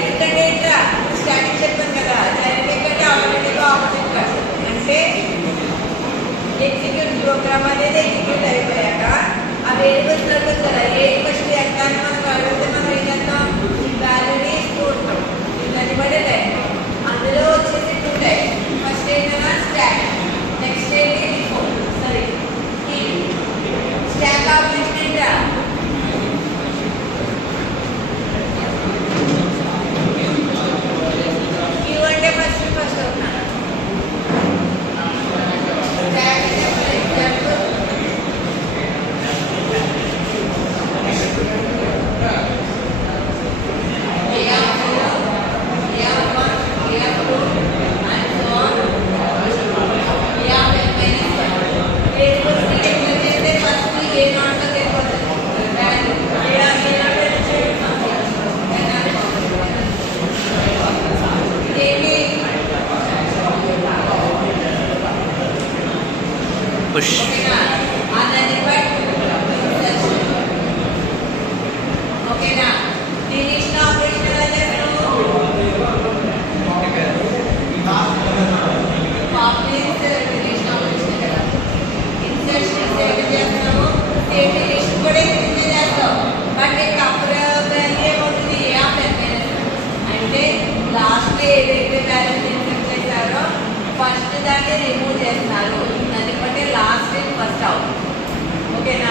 డైనమిక్ అంటే స్టాటిక్ చెప్పాను కదా, డైనమిక్ అంటే ఆటోమేటిక్గా ఆపోజిట్ అంటే ఎగ్జిక్యూట్ ప్రోగ్రామ్ అనేది ఎగ్జిక్యూట్ అయిపోయాక ఆ వేరియబుల్స్ ఉంటుంది కదా, ఏ ఫస్ట్ ఎక్కాన్ని మనకు అడిగితే మనం ఏం చేస్తాం, వాల్యూని చూడటం. దాన్ని బట్టి టైప్ అందులో వచ్చేసి 2 టైప్స్. ఫస్ట్ ఏంటన్నా స్టాక్, నెక్స్ట్ ఏంటి డిఫాల్ట్. సరే స్టాక్ ఆపరేషన్ ఏంటా, క్యూ అంటే ఫస్ట్ అవుతున్నాను. స్టాక్ అంటే ఫర్ ఎగ్జాంపుల్ పుష్. ఓకేనా, డిలీషన్ ఆపరేషన్ ఎలా చేస్తాము, డిలీషన్ ఆపరేషన్ కదా. ఇన్సర్షన్ సేవ్ చేస్తాము, సేవ్ డిలీషన్ కూడా ఇంతే చేస్తాం. బట్ ఇక్కడ అప్పుడు వాల్యూ ఏమవుతుంది, అంటే లాస్ట్ ఏదైతే వాల్యూ ఇన్సర్ట్ చేశారో ఫస్ట్ దాన్ని రిమూవ్ చేస్తున్నారు. దాన్ని బట్టి లాస్ట్ ఫస్ట్ అవుట్. ఓకేనా.